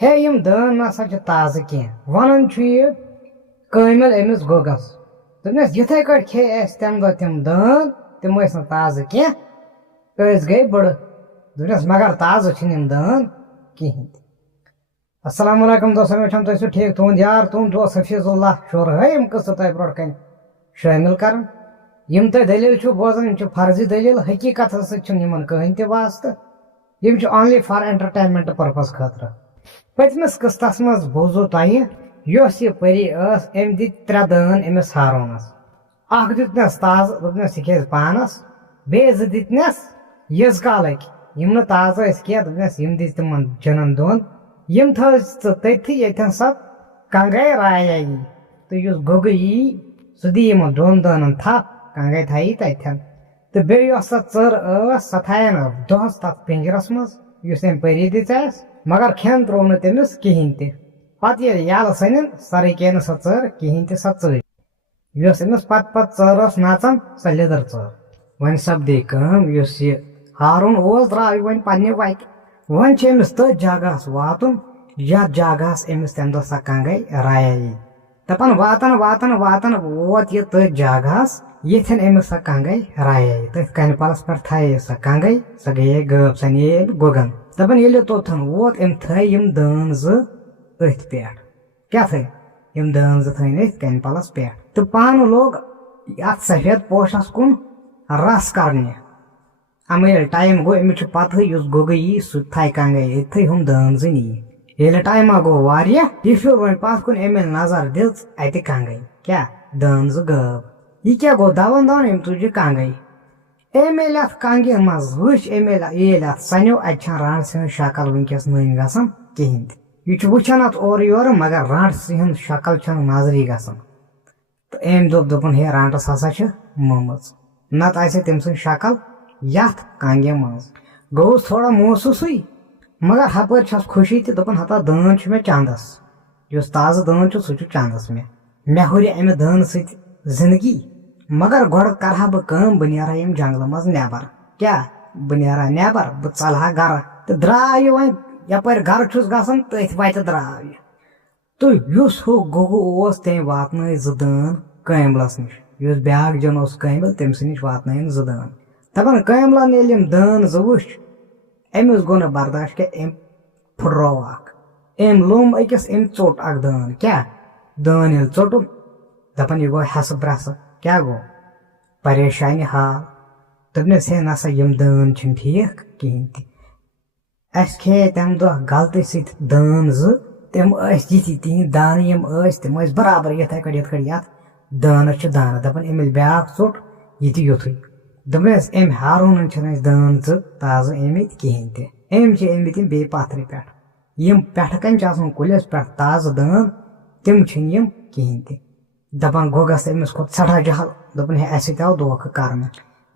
हे यम दान नसा ताज़ कह वन कमिल अमिस गोगस दोपस यथे कट खे तम दह तम दान तम ताज़ कह गई बड़ दोपस मगर ताज़ दान कहें। अस्सलाम वालेकुम दोस्तों, तुम तुम ठीक तुंद यार तुम दोस्त हफीजुल्लाह शोर है कस तुम ब्रो कन शामिल कर तुम दलील बोजान फर्जी दलील हकीकत सत्न कहें तह वास्त ओनली फॉर एंटरटेनमेंट पर्पज खतर। पतमिस किस्तस मज बोजो तुह यह परी अम दित 3 दान अमिस हारूनस दितनस ताज़ दोपनस यह खेज पानस बे दितनस यज कालक यम ताज़ कह दोपनस दित तिमन जनन दोन यम थी यन सब कंगे राया यी तो गोग यी सह दी दोन दानन थप कंगे थी तथन तो बे चर स थान दोहस तथ पिंजरस मज परी दिस मगर खेन त्रो तमिस कहें पे यल सन सर के सह चर कहें स चर अमिस पत चर नाचान सह लिदर चर वन सपदे यह हारून द्राव वन पन्ने वत वन अमिस तथ जगह वातुन यथ जगह अमिस तम दह सह कंगे राया यी दपान वातन वातन वातन वोत यह तथ जगह येन अमिस सह कंगे राया यी तथ कन पलस पे थे सह कंगे सह गई गब सन गोगन दपान ये तोथन वोत अम थे दान अथ पे क्या थे दान थन कन पलस पे तो पान लोग अत सफेद पोशस कुन रस करने अम टाइम गो अमिस पत गोग यी सह थे कंगे ये हम दान नी ये टाइमा गो वारिया यह फिर वो पत कुन अमिल नजर दिज अत कंगे क्या दान गब यह क्या गो दवन दवन अम तुज कंगे अमिल अत कंगे मज वुच अमिल ये सनो अत राट सन शक्ल वनकस नन गसान कहें यह वुचान अत और योर मगर राट सन शक्ल नजरी गसान तो अम दोपन हे राटस हसा ममज नत तम सं शक्ल यथ कंगे मज गो थोड़ा महसूस मगर हपर खुशी दोपन हता दान मे चंदस ताज़ दान सह चंदस मे हुर अमे दान जिंदगी मगर गोड़ कर बह नेरा यम जंगल मज नबर क्या बह नेरा नबर बह चलहा गर तो द्राव वन यपर गर गसान तथ वत द्राव तो हु गोगु तम वातन 2 दान कामलस नश ब्याक जन कामिल तम नश वातन 2 दान दपान कामलन ये दान 2 वुच अमिस गो बर्दाश्त क्या अम फुटरो अम लोम अकिस अम चोट दान क्या दान ये चोटुन दपान यह गो हस ब्रस क्या गो परेशानी हाल दोपनस हे नसा यम दान ठीक कहें अस खे तम दह गलती सत दान 2 तम ये तिहद दान यम तम बराबर यथ दानस दान दपान अमिल ब्याक चोट यह युथु दोपनस अम हारून दान 2 ताज़ अमित कहें अमित बे पथर पे यम पेठ कन कुलिस पे ताज़ दान तम कहें दपान गोगस अमिस खोत सठा जहल दोपन हे अस आव धोख कर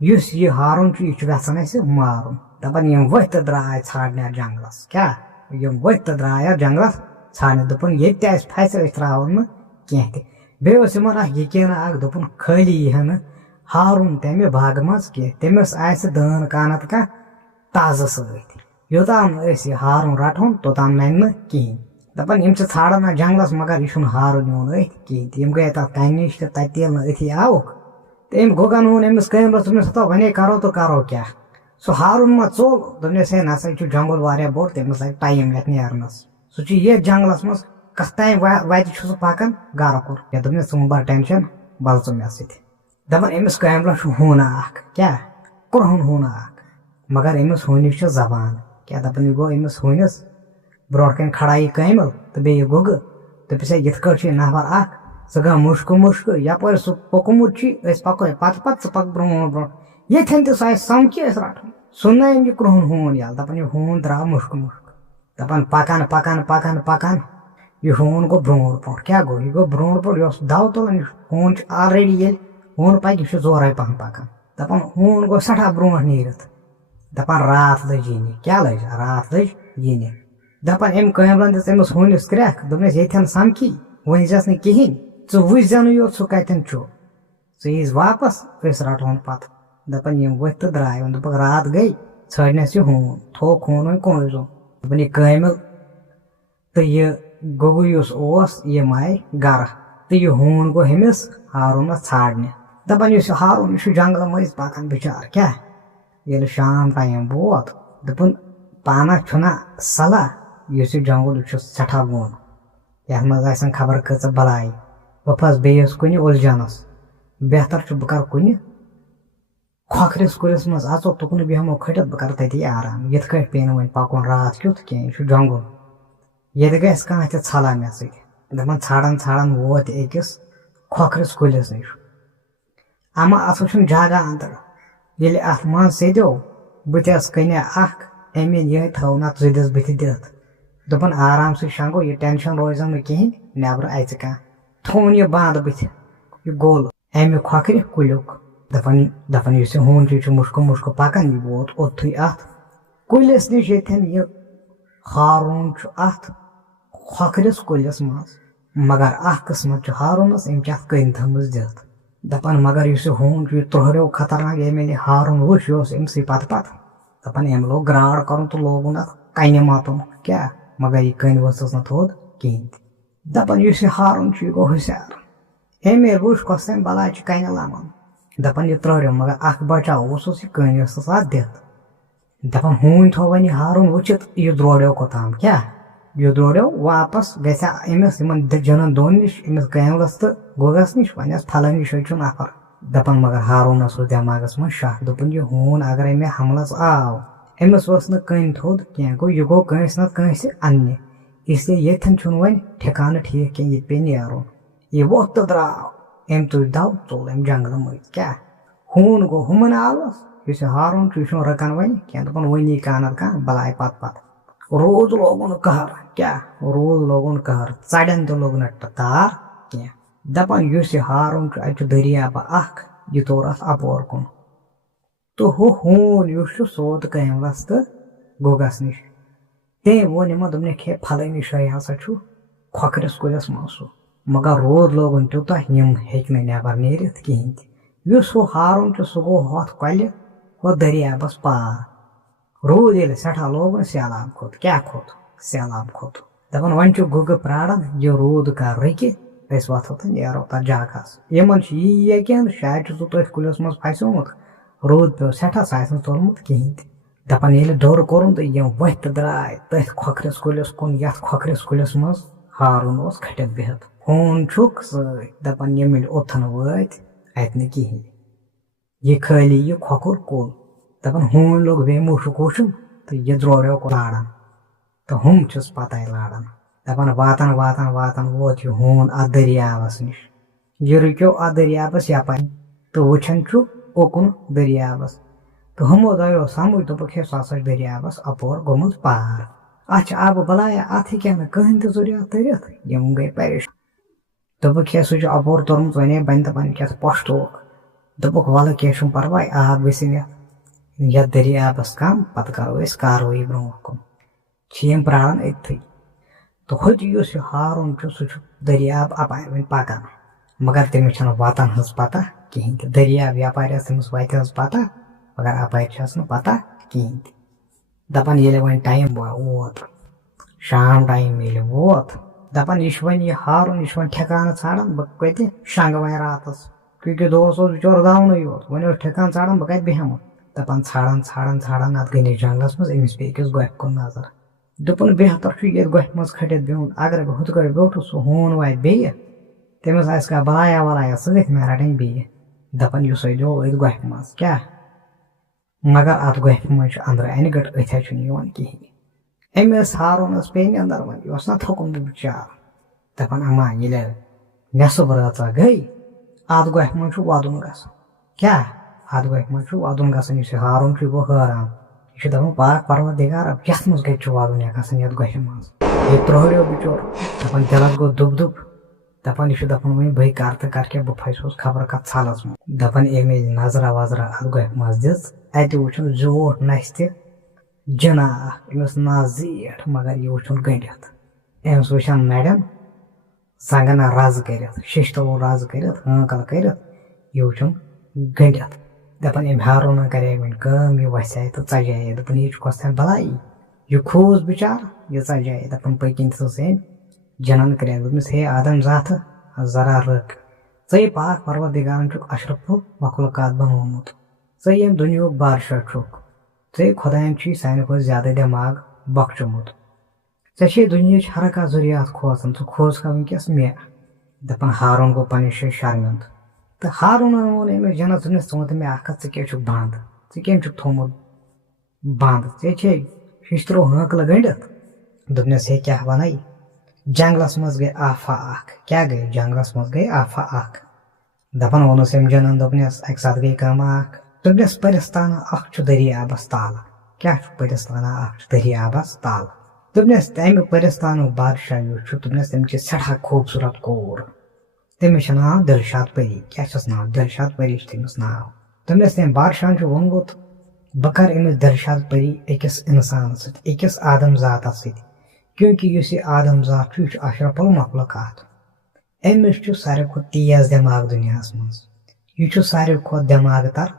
यह हारून यह गसान मारून दपान यम वथ द्राय छाड़ने जंगलस क्या यम वथ द्राय जंगलस छाड़ने दोपन ये फस त्रावन कह बे यकीन दोपन खाली यह हारून तमे भाग मज कह तमिस दान कानत कह ताज़ योतान हारून रटोन तोतान नन कहें दपान यम छाड़न जंगलस मगर यह हारून योन कहें यम गए तथ कन नश तेल अथी आवुक तो अम गोगन वोन अमिस कामलस हता वे करो तो करो क्या सह हारून मा चोल दोपनस हे नसा जंगल वारिया बोड़ तमिस लगे टाइम ये नेरनस सह ये जंगलस मज कस ताम वत पकान गर कुर दोपनस च बर टेंशन बल च मे सत दपान अमिस कामलस हूना क्या कुरहन हूना मगर अमिस हूनिस जबान क्या दपान यह गो अमिस हूनिस ब्रो कन खड़ा यह कामिल तो बे गोग दपस यथ कह नफर सह गो मुश्क मुश्क यपर सह पोकमुत पको पत पक ब्रो ब्रो येन तह समकी रटन सुन यह कुरहन हून यल दपान यह हून द्राव मुश्क मुश्क दपान पकान पकान पकान पकान यह हून गो ब्रो पो क्या गो यह गो ब्रो पो दव तुलान हून ऑलरेडी ये हून पक यह जोर पहन पकान दपान हून गो सठा ब्रो नीरत दपान रात लज यीन क्या लज रात लज यीन दपान अम कामलन दिस अमिस हूनिस क्रैक दोपनस येन समकी वनजस न कहें च वुचन योत सह कतन यीज वापस रटोन पत दपान यम वथ तो द्राय दोप रात गई छाड़नस यह हून थोक हून वो कौन दोपन यह कामिल तो ये गोगु युस ओस ये माय गर तो ये हून गो हमिस हारून छाड़ने दपान युस हारून यह जंगल मज पकान बिचार क्या ये शाम टाइम वोत दपन पाना छुना सला युस जंगल सठा गोन यथ मज खबर कच बलाई बह फस बेस कुन उलझानस बेहतर बह कर कुन खोखरिस कुलिस मज अचो तुकन बेहमो खटित बह कर तती आराम यथ कट पे वन पकुन रात क्युत कह जंगल ये गस कह छला मे सपन छाड़न छाड़न वोत अकिस खोखरिस कुलिस नश अमा अत जगह अंदर ये अत मन सेद्यो बस कन्या अमे यह थो ना जुदिस बथ दिथ दोपन आराम से शंगो ये टेंशन रोजन ना कहें नबर अच कह थोन यह बंद बथ यह गोल अमे खोखरि कुलुक दपन दपन इस हून चीज मुश्क मुश्क पकान यह वोत ओथु अत कुलिस नश ये हारून अत खोखरिस कुलिस मज मगर अ किस्मत हारूनस अम कन थमज दिथ दपान मगर इस हून त्रोहड़ो खतरनाक ये हारून वुच यह अमस पत पत दपान अम लोग ग्राड़ कर तो लोगुन अत कन मतुन क्या मगर यह कन वसस न थोद कहें दपान इस हारून यह गो हुशार अमे वुच कस तम बला कन लमान दपान यह त्रोड़ो मगर अ बचा उस कन वसस अत दिथ दपान हून थो वन हारून वुचित यह द्रोड़ो कोताम क्या यह द्रोड़ो वापस गसा अमिस जनन दोन नश अमिस कैमलस तो गोगस नश वन फलन नश नफर दपान मगर हारूनस दिमागस मज शक दोपन यह हून अगर अमे हमलस आव अमिस कन थोद कह गो यह गो कंस न कंस अन्य इसलिए यथन वन ठिकान ठीक कह ये पे नुन यह वोत तो द्राव अम तुज दव चोल अम जंगल मज क्या हून गो हुमन आलस इस हारून यह रकन वन कह दोपन वनी कानत कह बलाय पत पत रोज लोगुन कहर क्या रोज लोगुन कहर चढ़न तो लोगुन तार कह दपान इस हारून अत दरियाब यह तोर अत अपोर कुन तो हून इस सोत कैमलस तो गोगस नश तम वोन यमो दोपन फलनी शाय हसा खोखरिस कुलिस मज सह मगर रोज लोगुन तूता यम हेक नबर नेरित कहें इस हारून सह गो हथ कल वो दरियाबस पार रोज ये सठा लोगुन सैलाब खोत क्या खोत सैलाब खोत दपान वन गुग प्राड़न यह रोद कर रक वो तो नो तथ जगहस इन यह यकीन शायद सह तथ कुलिस मज फसोमुत रोद पे सठा सह तुलमुत कहें दपान ये डोर कोर तो यम वथ द्राय तथ खोखरिस कुलिस कुन ये खोखरिस कुलिस मज हारून खटित बिहत हून छुक दपान यम ओथन वत अत न कहें यह खाली यह खोखुर कुल दपान हून लोग बे मुशक वुचन तो यह द्रोड़ो को लाड़न तो हम पता लाड़न दपान वातन वातन वातन वोत यह हून अ दरियाबस नश यह रुक्यो अ दरियाबस यपान तो वुचन ओकुन दरियाबस तो हमो दो समझ दोपक सह दरियाबस अपोर गोमुत पार अत अब बलाया अत हे ना कहें तो जरूरत तरित यम गई परेशान दोपक सह अपोर तोर्मुत वे बन दपान क्या पश्तोक दोपक वल कह परवाय आब गसिन यथ दरियाबस कम पत करो कार्रवाई ब्रो कुन प्राण अथी तो इस हारून सह दरियाब अपार वन पकान मगर तमिस वतन हज पता कहें दरियाब यपार तमिस वत पता मगर अपार पता कहें दपान ये वन टाइम वोत शाम टाइम ये वोत दपान यह वन यह हारून यह वन ठिकान छाड़न बह कत शंग वन रातस क्योंकि दोस बिचोर गावन योत वन ठिकान छाड़न बह कत बेहमो दपान छाड़न छाड़न छाड़न अत गई जंगलस मज अमिस पे अकिस गोह कुन नजर दोपन बेहतर ये गोह मज खटित बिहुन अगर बह हुत कट बैठुस सह हून वात बे तमिस आस कह बलाया वलाया सत मे रटन बे दपान यह दो अत गोह मज क्या मगर अत गोह मज अंदर अन गट अथ कहें अमिस हारूनस पे अंदर वन यह ना थोकुन बिचार दपान अमा ये नेसब रचा गई अत गोह मज वदुन गस क्या अत गोह मज वदुन गसन हारून गो हैरान यह दपान पाक परवरदिगार अब यथ मज कत वदुन गसन यथ गोह मज यह त्रोहड़ो बिचोर दपान दिलस गो दुब दुब दपान यह दपान वन बह कर तो कर बह फसोस खबर कत छलस मज दपान अमे नजरा वजरा अत गोह मज दिस अत वुचन जोट नस जना अमिस ना जीठ मगर यह वुचन गंडित अमिस वुचन नड़न संगन रज कर शिश्तलो रज कर हाकल कर यह वुचन गंडित दपान अम हारून करे वन यह वसाए तो चजाए दपान यह कस बलाई यह खोज बिचार यीचा जाए दपन पकिन सेन जनन करे दोपनस हे आदम जात जरा रक चे पाक परवरदिगारन छुक अशरफुल मखलूकात बनोमुत चे यम दुनियुक बादशाह छुक चे खुदायन छी सानि खो ज्यादा दिमाग बख्शमुत चे दुनियाच हर कह जरियात खोजन सह खोज का वनकस मे दपन हारून गो पन शर्मिंद तो हारून वोन अमिस जनस दोपनस ोत मे अख क्या बंद क्या थोमुत बंद चे शिश्तरो हंकल गंडित दोपनस हे क्या वन जंगलस मज गई आफा अख क्या गई जंगलस मज गई आफा अख दपन वोनस अम जनन दोपनस अक साथ गई कम अख दोपनस परिस्ताना अख दरियाबस ताल क्या परिस्ताना अख दरियाबस ताल दोपनस तम परिस्तान बादशाह युस दोपनस तम सठा खूबसूरत कोर तमिस नाव दिलशाद परी क्या नाव दिलशाद परी तमिस नाव दोपनस तम बादशाह वोनमुत बह कर अमिस दिलशाद परी अकिस इंसान अकिस आदम जात क्योंकि यह आदम जात अशरफुल मखलूकात अमिस सारे खो तेज दिमाग दुनिया मज यह सारे खो दिमाग तर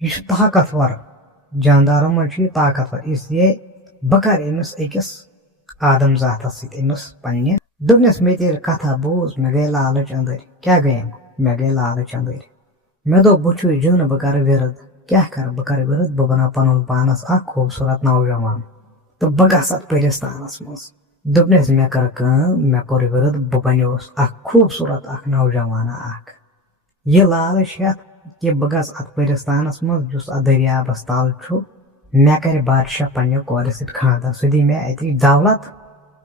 यह ताकतवर जानदारों मज ताकतवर इसलिए बह कर अमिस अकिस आदम जात अमिस पन्ने दोपनस मे तेल कथा बोज मे गई लालच अंदर क्या गई मे गई लालच अंदर मे दो बह जुन बह कर विरद क्या कर बह कर विरद बह बना पन पानस खूबसूरत नौजवान तो बह गस परिस्तानस मज दोपनस मे कर मे कोर विरद बह बनियोस खूबसूरत नौजवान यह लालच हेत कि बह गस परिस्तानस मज जुस दरियाबस तल मे कर बादशाह पन्ने कोर सत खानदार सह दी मे अत दौलत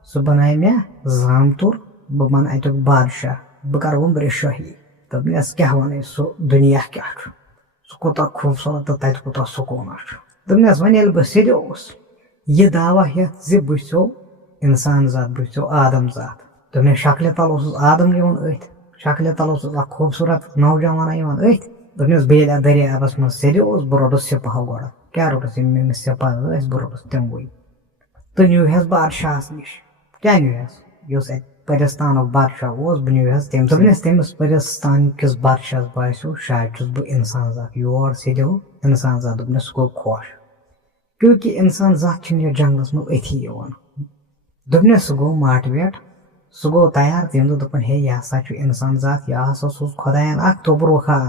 सह बनाए मे जामतुर बह बन अतुक बादशाह बह कर उम्र शाही दोपनस क्या वन सह दुनिया क्या सह कूता खूबसूरत तो तत कूता सुकून दोपनस वन ये बह सिद्योस यह दावा हेत जि बह सो इंसान जात बह सो आदम जात दोपनस शक्ल तल आदम यवन अथ शक्ल तल खूबसूरत नौजवान अथ दोपनस बह दरियाबस मज सिद्योस बह रोटस सिपाह गोड़ क्या रोटस अमिस सिपाह बह रोटस तमवे तो न्यूहस बादशाह नश क्या न्यूहस यस परिस्तान बादशाह बह न्यूहस तमिस परिस्तान किस बादशाह बासो शायद बह इंसान जात योर सिद्यो इंसान जात दोपनस गो खुश क्योंकि इंसान जात जंगलस मज अथी दोपनस सह गो मोटिवेट सह गो तैयार तम दोपन हे यह हसा इंसान जात यह हसा खुदायन तबरुखा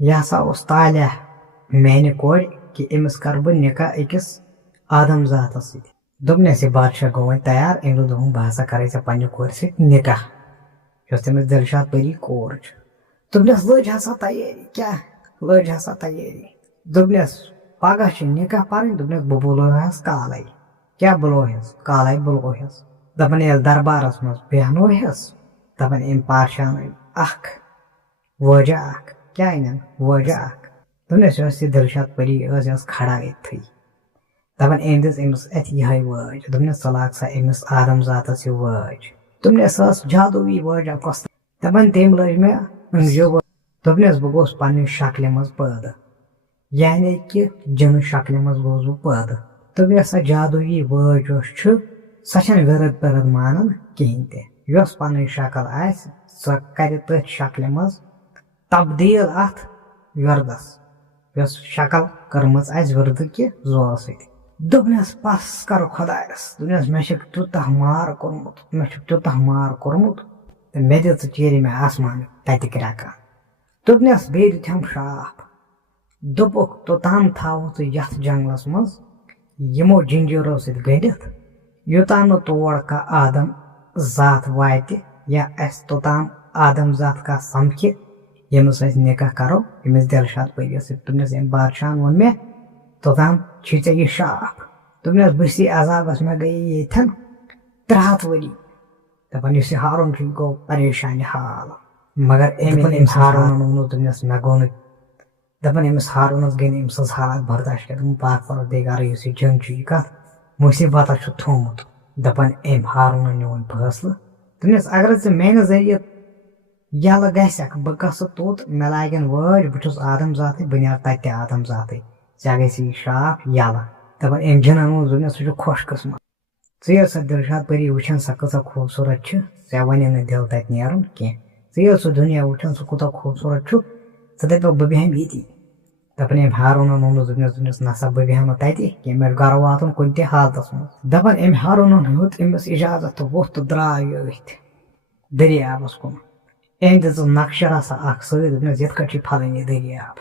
यह हसा ताल्या मैंने कोर कि अमिस कर बह निकाह अकिस आदम जात दोपनस बादशाह गो वो तैयार अमि दोप बह हसा कर पन्ने कोर सत निकाह यस तमिस दिलशाद परी कोर दोपनस लज हसा तैयारी क्या लज हसा तैयारी दोपनस पगह निकाह पर दोपनस बह बुलोहस काले क्या बुलोहस काले बुलोहस दपन ये दरबारस मज बेहनोहस दपन अम पादशाह अख वजह क्या अन वजह दोपनस यह दिलशाद परी खड़ा इतनी दपन अम दिस अमिस अथ यह वज दोपनस लाग सा अमिस आदम जातस यह वज दोपनस जादुई वज कस दपन तम लज मे दोपनस बह गोस पन्ने शक्ल मज पैदा यानी कि जन शक्ल मज गोस बह पैदा दोपनस सा जादुई वज सह विरद पिरद मानन कहें तस पन शक्ल सह कर तथ शक्ल मज तब्दील अथ विरदस यस शक्ल कर्म विरद कि जोर सत दोपनस पस कर खुदायस दोपनस मे तूतः मार कोर्मुत मे तूतः मार कोर्मुत मे दि चीर मे आसमान ततिक रकान दोपनस बे दिथम श्राप दोपुक तोताम थाव यथ जंगलस मज यमो जिंजीरो सत गंडित योताम तोड़ का आदम जात वात या अस तोताम आदम जात का समख यमिस निकाह करो यमिस दिलशाद परी दोपनस अम बादशाह वोन मे तोताम यह शाप दोपनस बसी अजाबस मे गई येथन 300 वरी दपन इस हारून गो परेशान हाल मगर अम हारून वो दोपनस मे गो दपन अमिस हारूनस गई अम सज हालत बर्दाश्त कर पाक परवरदिगार इस जंग कत मुसीबत थोमुत दपन अम हारून न्योन फैसला दोपनस अगर ऐ मेन जरिए यल गक बह गस तोत मे लागन वज बहुस आदम जात बह नीर तत आदम जात गई श्राप यल दपन अम जनन वो दोपनस सह खुश किस्मत े सा दिलशाद परी वुचान सह कसा खूबसूरत े वन न दिल तत नेरन कह सह दुनिया वुचान सह कूत खूबसूरत सह दप बह बेहम ये दपन हारूनन दोपनस नसा बह बेहनो तति कि मे गर वातन कुन ते हालतस मज दपन हारूनन हेत अमिस इजाजत तो वोथ तो द्राय यथ दरियाबस कुन अम दिस नक्शा सा सदस ये फलनी दरियाब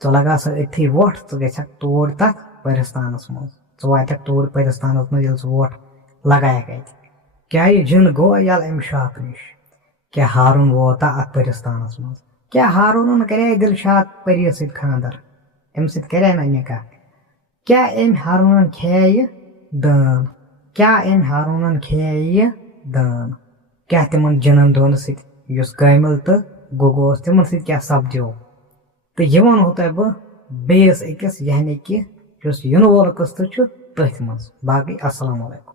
च लगा सा अथी वोट ग तोर तक परिस्तानस मज वात तोर परिस्तानस मज वोट लगाक क्या यह जिन गो यल अम शाह नश क्या हारून वोता अत परिस्तानस मज क्या हारून करे दिलशाद परी सत खानदर अम सत करे ना निकाह क्या अम हारून खे दान क्या अम हारून खे दान क्या तिमन जनन दोन सत कामिल तो गोगोस तिमन सत क्या सपदो तो यह वनो तह बह बेस अकिस यानी कि इन वोल कस्त तथ मज बाकी अस्सलाम वालेकुम।